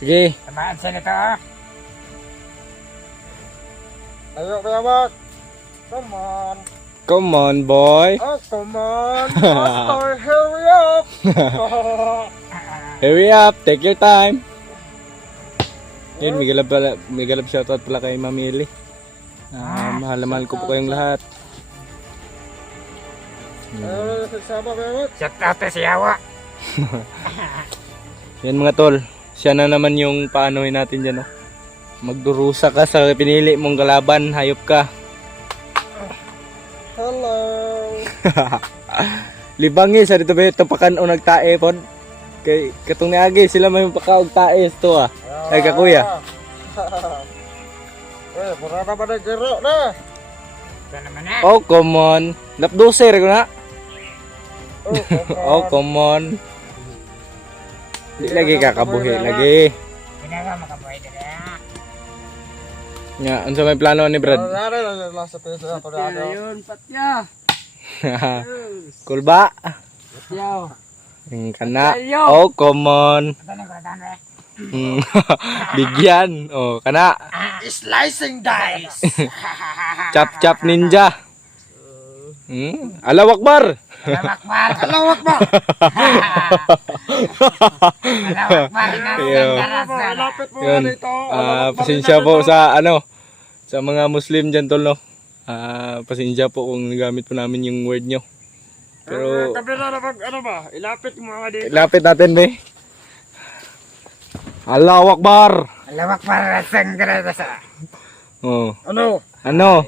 Sige. Tamaan siya nito, oh. Ayo, Bayawak. Come on. Come on, boy. Oh, come on. Master, hurry up. Hurry up, take your time. Yun, may galab shoutout pala kay Mamili. Mahal na mahal ko po kayong lahat. Sama, Bayawak. Shout out to si Yawa. Yan mga tol, siya na naman yung paanohin natin dyan. Oh. Magdurusa ka sa pinili mong kalaban, hayop ka. Hello. Libangi sa dito ba ito pakan o nagtae pod. Kay katong niagi sila may pakaog tae to ah. Ay kakuya. Mura na ba na gero na? Ito naman na. Oh, come on. Lapdoser ko na. Oh, come on. Oh, come on. Di lagi kakabuhi lagi. Ginagawa makabuhay din na. Nga, unsa may plano ni Brad? Lasa peso ako na ano. Ayun, patya. Cool ba? Patyaw. Yung kana. Oh, come on. Ito na kuratan, eh. Bigyan. Oh, kana. Slicing dice. Chap chap ninja. Allahu Akbar. Alawakbar. Alawakbar. Alawakbar. Malapit mo Yun. na dito. Pasensya po sa sa mga Muslim dyan tol no. Pasensya po kung nagamit po namin yung word nyo. Pero Kabila na pag ano ba? Ilapit mo nga dito. lapit natin be. Allahu Akbar. Alawakbar. Sangre sa. Oh. Ano?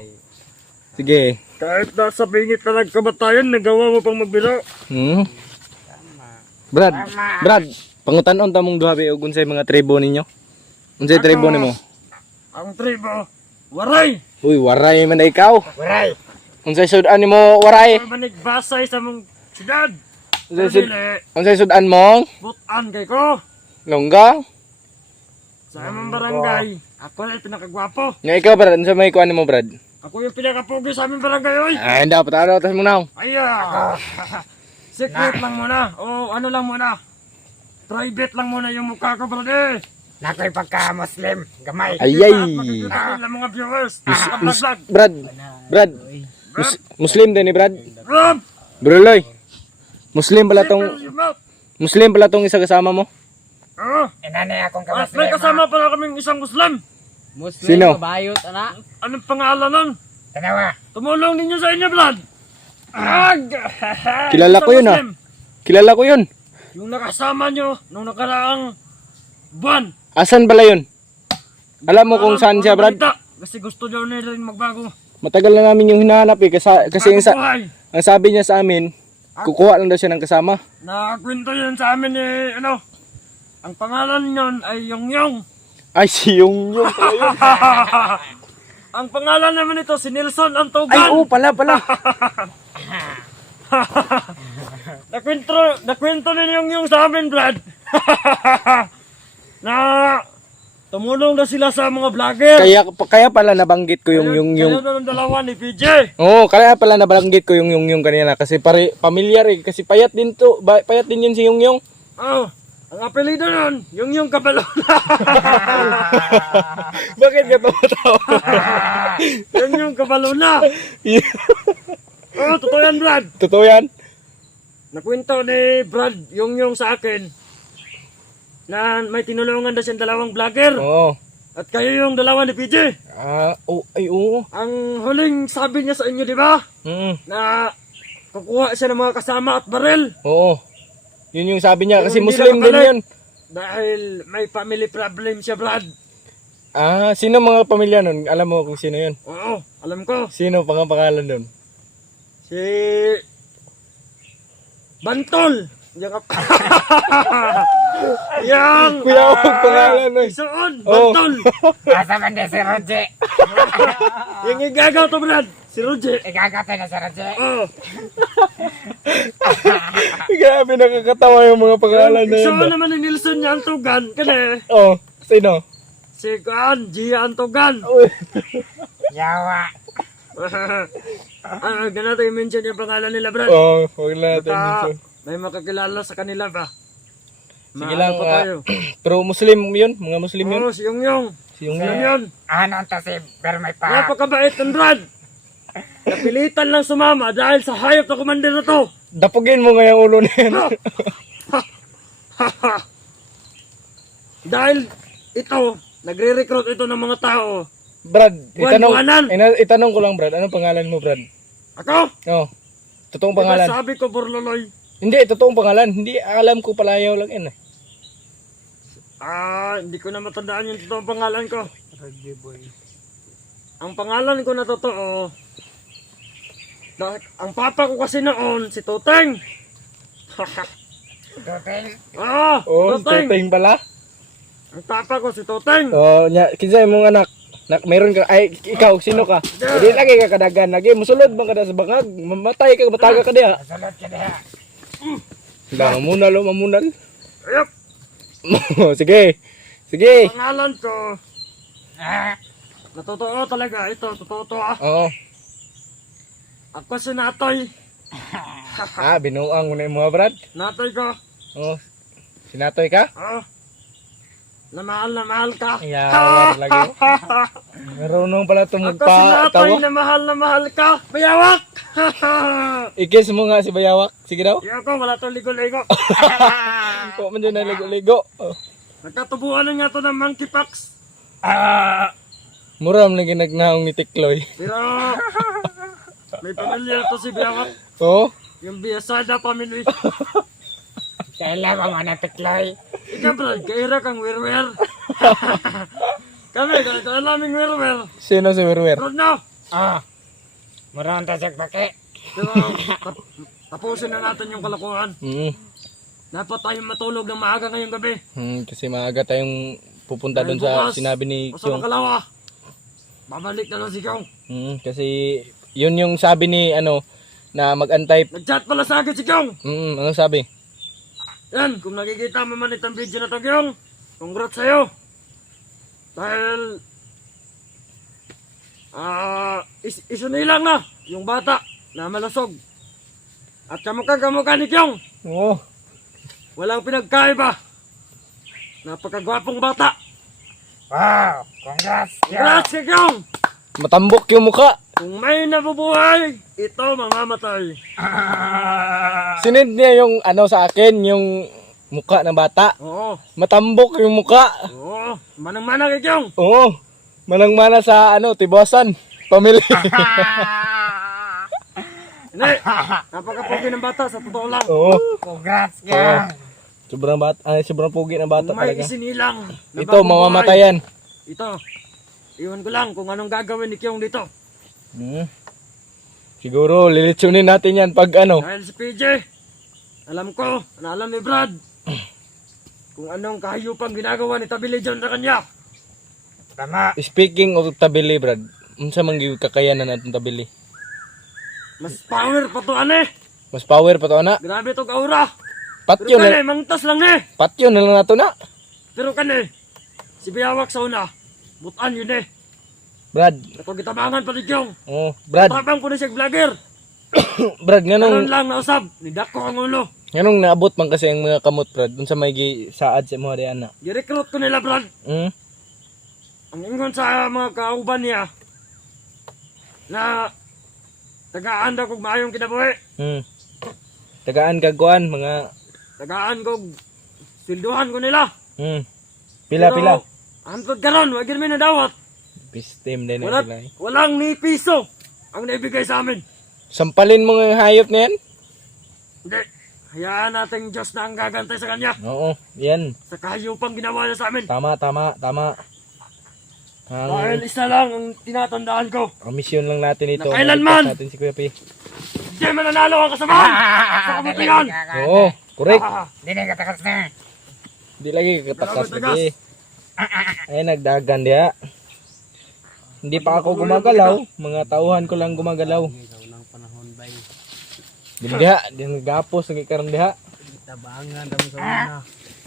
Sige. Kahit nasa bingit na nagkamatayan, nagawa mo pang magbiro. Brad, pangutan-on ta mong duha be ug unsay mga tribo ninyo? Unsay tribo nimo? Ang tribo, waray! Uy, waray man na ikaw. Waray. Unsay sudan nimo waray? Manigbasay sa mong siyudad. Unsay sudan mo? Butan kay ko. Longga? Sa among barangay, ako na yung pinakagwapo. Nga ikaw Brad, unsay may kuan nimo Brad? Ako yung pinakapugi sa aming barangay, oy! Ay, dapat ano tas mo now. Aya! Secret lang muna. O ano lang muna. Private lang muna yung mukha ko, brother. Nako'y pagka-Muslim. Gamay. Ayay. Makikita ng mga viewers. Vlog. Brad. Muslim din ni Brad. Rob! Bruloy. Muslim pala tong isa kasama mo. Oh, Inanay akong may ka-Muslim. kasama pala kaming isang Muslim. Muslim, Sino? kabayot, anak. Anong pangalan nun? Tanawa. Tumulong ninyo sa inyo, Brad. Kilala ko yun, ah. Kilala ko yun. Yung nakasama nyo nung nakaraang buwan. Asan pala yun? Alam mo kung saan siya Brad? Kasi gusto daw nila rin magbago. Matagal na namin yung hinahanap eh. Kasi Buhay. ang sabi niya sa amin, kukuha lang daw siya ng kasama. Nakakwento yun sa amin eh, ano. Ang pangalan nyon ay Yongyong. Ay, si yung pala yun. Ang pangalan naman ito, si Nelson Antogan. Ay, oo, pala. Nakwento din yung sa amin, Brad. Na tumulong na sila sa mga vlogger. Kaya pala nabanggit ko yung Kaya na ng dalawa ni PJ. Oo, kaya pala nabanggit ko yung kanina kasi pamilyar eh. Kasi payat din yun si yung. Oh, ang apelido nun, yung Kabalona. Bakit ka tawa-tawa? yung Kabalona. Oh, totoo yan, Brad. Totoo yan? Nakwento ni Brad yung sa akin na may tinulungan na siyang dalawang vlogger. Oo. At kayo yung dalawa ni PJ. Oo. Ang huling sabi niya sa inyo, di ba? Na kukuha siya ng mga kasama at barel. Oo. Yun yung sabi niya kasi Hindi Muslim din nakabalik. yun. Dahil may family problem siya, Brad. Sino mga pamilya nun? Alam mo kung sino yun? Oo, alam ko. Sino pangalan nun? Si Bantol. Yang Kuya, huwag pangalan nun. Isuon, Oo. Bantol. Asa man din si Roje. Yung igagaw to, Brad. Si Roger. Igagate na si Roje. Oh, Grabe, nakakatawa yung mga pangalan na yun. isuon naman ni Nelson niya Antogan. Kani, Sino? si Gia Antogan. Yawa. Ganito yung mention yung pangalan nila, Brad. Huwag natin Baka minsan. may makakilala sa kanila ba? Sige Maano lang, pa tayo. pero Muslim yun, mga Muslim yun. Oo, si Yung. Si yung Si Yung. Ano to si Bermay pa? Napakabait ng Brad. Napilitan lang sumama dahil sa hayop na commander na to. Dapugin mo nga yung ulo na yan. Dahil ito, nagre-recruit ito ng mga tao. Brad, Buwan-buwanan. itanong ko lang Brad, anong pangalan mo Brad? Ako? Oh, totoong Diba pangalan. sabi ko, Borloloy? Hindi, totoong pangalan. Hindi, alam ko palayaw lang yan. Hindi ko na matandaan yung totoong pangalan ko. Ang pangalan ko na totoo, ang papa ko kasi noon, si Toteng. Tuting. Oh, Toteng. tuteng pala. Ang papa ko si Toteng. Oh, kinsa imong anak? Meron ka, ay, ikaw, sino ka? Hindi lagi ka kadagan. Lagi, musulod bang kada sa bangag? Mamatay ka, bataga ka diha. Sulod ka diha. Mamunal o mamunal. Ayop, Sige. Sige. pangalan ko, Ah, na totoo talaga, ito, totoo to ah. Oo. Ako si Natoy. Binuang mo na yung mga Brad. Natoy ko. Oh. Sinatoy ka? Na mahal ka. Yawar lagi. Marunong pala Ako si Natoy tumugpa-tawa. na mahal ka. Bayawak! Ikis mo nga si Bayawak. Sige daw. Iyo ko, wala to ligo-ligo. Ko man dyan na ligo-ligo. Oh. Nagkatubuan na nga to ng monkeypox. Muram na ginagnaong ni Tikloy. Pero, may pamilya to si Bayawak. Oh. Yung Biasada family. kailan ba mga natikloy? Ikaw, Brad, kaira kang wirwer. Kami, kaya naming wirwer. Sino si Werwer? Brad na. Muron to sa pake. Pero, tapusin na natin yung kalokohan. Dapat tayong matulog ng maaga ngayong gabi. Kasi maaga tayong pupunta doon Dahil sa bukas, sinabi ni o sa Kyung. Makalawa, babalik na lang si Kyung. Kasi yun yung sabi ni na mag-antay. Nag-chat pala sa akin si Kyung. Anong sabi? Yan, kung nakikita mo man itong video na to, Kyung, congrats sa'yo. Dahil, isunilang na yung bata na malusog. At kamukha ni Kyung, Oo. walang pinagkaiba. Napakagwapong bata. Wow, congrats. Congrats kay Kyung. Matambok yung muka. Kung may nabubuhay, ito mamamatay. Sinend niya yung sa akin, yung muka ng bata. Oo, Matambok yung muka. oo, manang-mana kay Kyung. Oo. Manang-mana sa Tibosan. Pamilya. Hindi, napakapogi ng bata sa totoo lang. Oo. Congrats ka. Sobrang pugi ng bata Kung may talaga. isinilang na Ito, bagong mamamatayan. buhay, ito, iwan ko lang kung anong gagawin ni Kyung dito. Siguro, lilitsunin natin yan pag Dahil si PJ, alam ko, na alam ni Brad, kung anong kahayupang ginagawa ni Tabili John sa kanya. Tama. Speaking of tabili, Brad. Unsa man gyud kakayanan natin tabili? Mas power pa to, ane. Mas power pa to na. Grabe to aura. Patyo Pero na, kane, mangtas lang ne. patyo na lang nato na. Pero kane, si Biyawak sa una, butan yun eh. Brad. Ako gitabangan pa ni Kyung. Oh, Brad. Tabang ko na siya vlogger. Brad, Karon nganong lang nausab, nidako ang ulo. naabot man kasi ang mga kamot, Brad. Unsa may saad sa mga diana. I-recruit ko nila, Brad. Hmm? Ang ingon sa mga kauban niya, na tagaan daw kog maayong kinabuhi. Tagaan kagkuan mga Tagaan kog silduhan ko nila. pila. Antod karon, wag gyud mi nadawat. Pistem din na sila. Walang ni piso ang naibigay sa amin. Sampalin mo nga hayop na yan? Hindi. Hayaan natin Diyos na ang gagantay sa kanya. Oo, yan. Sa kahayupang ginawa niya sa amin. Tama. Dahil isa lang ang tinatandaan ko. Ang misyon lang natin ito. Na kailanman? Natin si Kuya P. Hindi mananalo ang kasamahan sa kabutihan. Oo, correct. Hindi na katakas na. Di lagi katakas Tagas. lagi. Ay, nagdagan diha. Hindi pa ako gumagalaw. Mga tauhan ko lang gumagalaw. Di diha, di nagapos, nagikaroon diha. Tabangan damo sa una.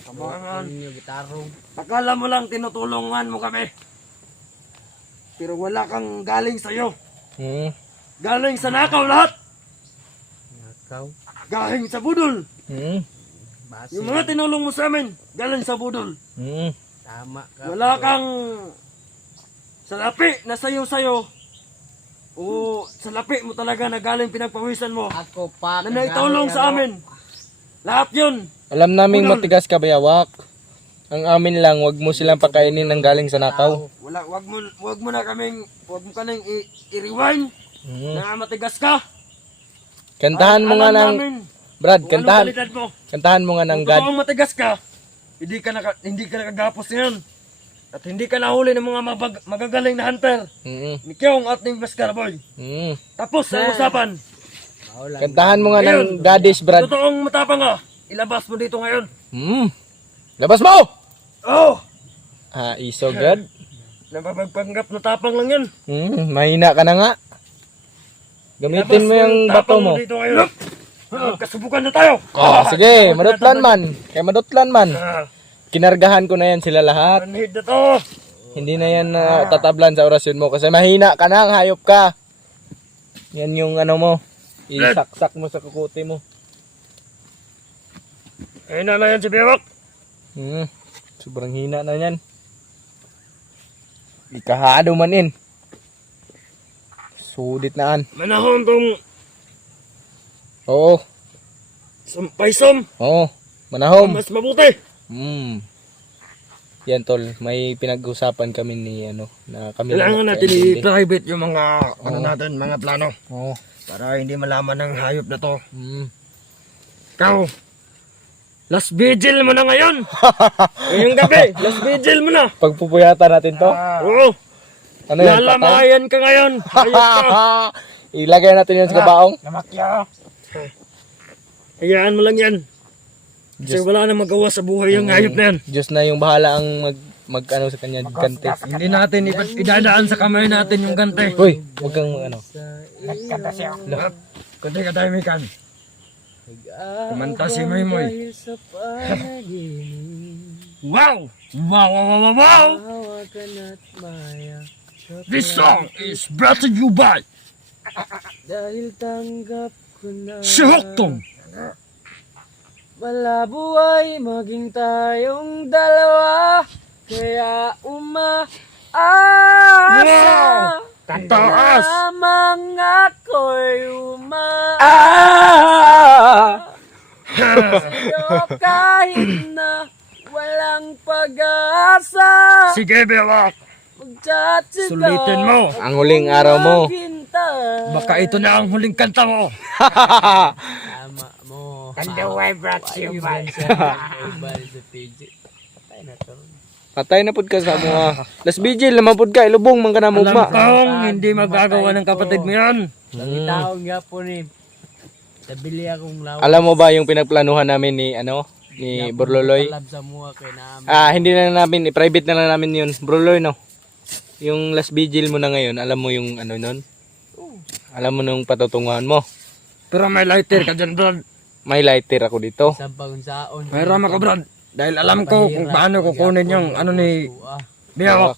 Kabangan. Inyo gitarong. Akala mo lang tinutulungan mo kami. Pero wala kang galing sa'yo. Galing sa nakaw lahat. Nakaw. Galing sa budol. Base. Yung mga tinulong mo sa amin, galing sa budol. Mm. Tama ka. Wala kang salapi na sayo-sayo. O salapi mo talaga na galing pinagpawisan mo. Ako pa. Na naitulong sa amin. Lahat yun. Alam naming Budol. matigas ka, Bayawak. Ang amin lang, wag mo silang pakainin ng galing sa nakaw. Wag mo na kaming, wag mo ka nang i-rewind Mm. na matigas ka. Kantahan mo nga ng, namin Brad, kung anong kalidad mo. kantahan mo nga ng Kung God. totoong matigas ka, hindi ka nakagapos ngayon. At hindi ka nahuli ng mga magagaling na hunter. Mm. Ni Kyong at ni Maskara Boy. Mm. Tapos ang usapan. Kantahan mo nga ng Goddess, Brad. Totoong matapang ka. Ilabas mo dito ngayon. Mm. Labas mo! Oh! Ah, iso God. Napapagpanggap na tapang lang yun. Mm. Mahina ka na nga. Gamitin mo yung bato mo. Dito ngayon. Kasubukan na tayo. Oh, sige, madutlan man. Kaya madutlan man. Ah, Kinargahan ko na yan sila lahat. manhid na to. Hindi na yan tatablan sa orasyon mo kasi mahina ka na, hayop ka. Yan yung ano mo. Isaksak mo sa kukuti mo. Ayun na yan si Bewak. Sobrang hina na yan. Ikahado man in. Sudit na an. Manahon tong Oo. paisom. Oo. Manahom. Mas mabuti. Yan tol, may pinag-usapan kami ni ano na kami Kailangan na- natin i-private yung mga natin, mga plano. Oo. Para hindi malaman ng hayop na to. Mm. Ikaw, last vigil mo na ngayon. Ngayong gabi, last vigil mo na. Pagpupuyatan natin to. Oo, Ano yan? Patay? lalamayan ka ngayon. Hayop ka. Ilagay natin yan sa kabaong. Namakya. Hayaan mo lang yan. Kasi wala na magawa sa buhay yung hayop na yan. Diyos na yung bahala ang mag ano sa kanya gante. Hindi natin idadaan sa kamay natin yung gante. Hoy, wag kang ano. Nagkanta siya. Kundi ka tayo, Mikan. Kumanta si Moymoy. Wow! Wow, wow, wow, wow! This song is brought to you by Dahil tanggap ko na. Si Hoktong. Malabo ay maging tayong dalawa. Kaya umaasa. Taas! Lamang ako'y sa'yo kahit na walang pag-asa. Sige, Bewak. Magtsatsaga. Sulitin mo. Ang huling araw mo. Maghintay. Baka ito na ang huling kanta mo. Tama mo. And the way brought you by. Ibal sa PJ. Patay na to. Patay na pud ka sa mga. Last vigil naman pud ka, ilubong man ka na Alam mugma. kong hindi magagawa ng kapatid mo yan. Nagitaong nga po ni. Nabili akong lawas. Alam mo ba yung pinagplanuhan namin ni ano ni Borloloy? Talab sa mua kay namin. Hindi na namin, i-private na lang namin yun. Borloloy no. Yung last vigil mo na ngayon, alam mo yung ano nun? Alam mo nung patutunguhan mo. Pero may lighter ka dyan, Brad. May lighter ako dito. Sa pagunsaon. May rama ka, Brad. Dahil alam ko kung paano kukunin yung ano ni Bewak.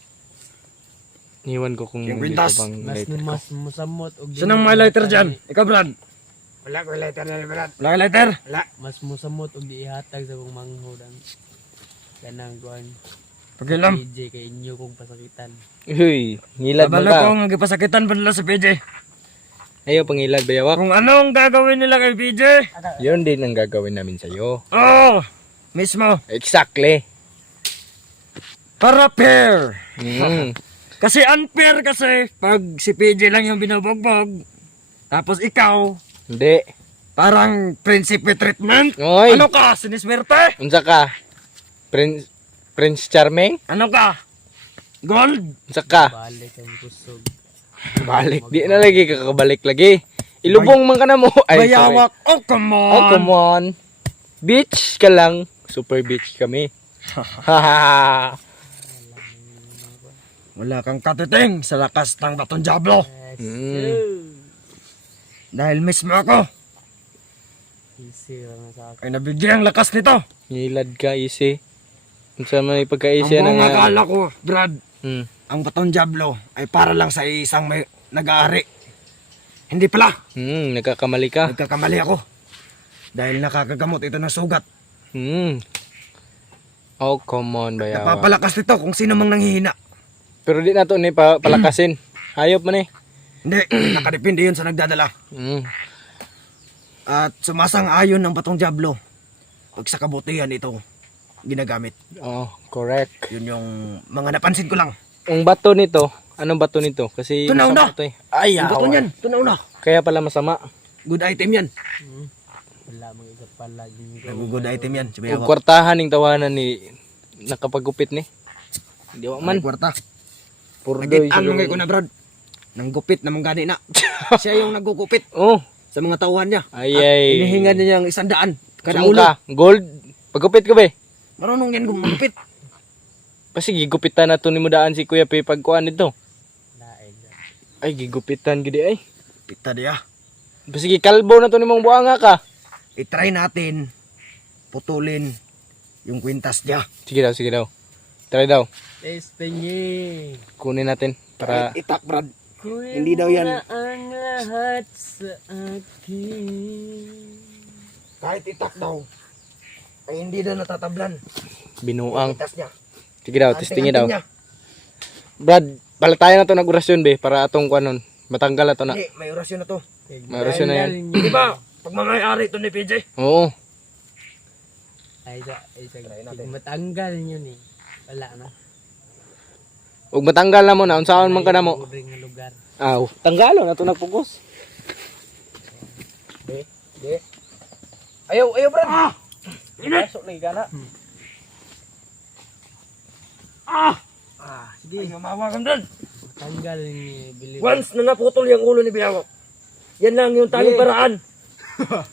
Iwan ko kung Yung dito kwintas. pang Mas lighter ko. mas musamot og Sinong may lighter dyan? Ikaw, Brad. Wala ko later na Brad. Wala ka lighter? Wala. mas musamot og ihatag sa kong manghudang. Kanang kuan. Pakilam. PJ kay inyo kong pasakitan. Uy, ngilad mo Babala ko ka. ang gipasakitan pa nila sa PJ. Ayaw, pangilad, bayawak. Kung anong gagawin nila kay PJ. Yun din ang gagawin namin sa'yo. Oh, mismo. Exactly. Para fair. Mm. Kasi unfair kasi pag si PJ lang yung binubugbog. Tapos ikaw, Hindi. parang prinsipe treatment. Oy, Ano ka? Siniswerte? unsa ka? Prince Charming? Ano ka? Gold? Unsa ka? Balik ang kusog. Balik. Di na lagi kakabalik lagi. Ilubong man ka na mo. Ay, sorry. Bayawak. Oh, come on. Oh, come on. Beach ka lang. Super beach kami. Hahaha. Wala kang katiting sa lakas ng batong Diablo. Dahil mismo ako Easy lang sa akin. ay nabigyan ang lakas nito. Ngilad ka, easy. Unsa man ipagka-easy Ang na buong nga. akala ko, Brad, Hmm. ang batong Diablo ay para lang sa isang may nag-aari. Hindi pala. Nagkakamali ka. Nagkakamali ako. Dahil nakakagamot ito ng sugat. Oh, come on, bayaw. Napapalakas nito kung sino mang nanghihina. Pero di na to ni palakasin. Hayop man eh. Hindi, nakadepende yun sa nagdadala. Mm. At sumasang-ayon ng batong Diablo. Pag sa kabutihan ito, ginagamit. Oh, correct. Yun yung mga napansin ko lang. Ang bato nito, anong bato nito? Kasi Tunaw masama na. to eh. Ay, Yung bato niyan, tunaw na. Kaya pala masama. Good item yan. Wala mga isa pala yung Good item yan. Sabi Ug kwartahan ning tawanan ni nakapagupit ni. Di wa man. Kwarta. Purdoy Nagitan mo ngayon ko na, Brad. Nang gupit na gani na. Siya yung nagugupit Oh, sa mga tauhan niya. ay At ay. inihingan niya yung 100 kada Sumo ulo. ka, gold. Pagupit ka ba? Marunong yan gumupit. Kasi gigupitan na to ni mudaan si Kuya Pe pagkuan nito. lain. Ay gigupitan gidi ay. Pita diya. Sige kalbo na to ni mong buanga ka. I-try natin putulin yung kwintas niya. Sige daw. Try daw. Testing eh. Kunin natin para Itak, Brad. Kunin Hindi daw mo yan. na ang lahat sa akin. Kahit itak daw, ay hindi daw natatablan. binuang. Kwintas niya. Sige daw, testingin daw. Anting-anting niya. Brad, palatayan na to ng orasyon be para atong kuanon. Matanggal na to na. Hindi, may orasyon na to. May orasyon na yan. Di ba? Pag mangyayari ito ni PJ. Oo. Ay, matanggal yun eh. Wala na. Ug matanggal na mo na unsaon man kana mo. Ring nga lugar. Aw, tanggalo na to nagpugos. Ayaw, Brad. Ah! Pasok na igana. Sige. Ay, mamawa kang Brad. Matanggal ni Billy. Once na naputol yung ulo ni Biyawak, yan lang yung tanging paraan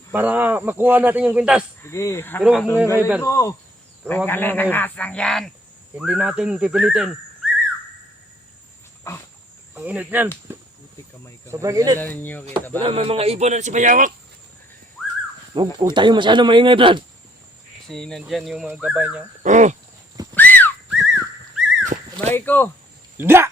para makuha natin yung kwintas. Sige. Pero wag mo nga kay Ber. Pero wag mo Tanggalin nga ng kay asang yan. Hindi natin pipilitin. Ang init niyan. Sobrang init. Tanggalan niyo kita ba? Wala, may mga ibon na si Bayawak. Huwag tayo masyado maingay, Brad. Si nandyan yung mga gabay niya. Oh. Sabay ko. Da!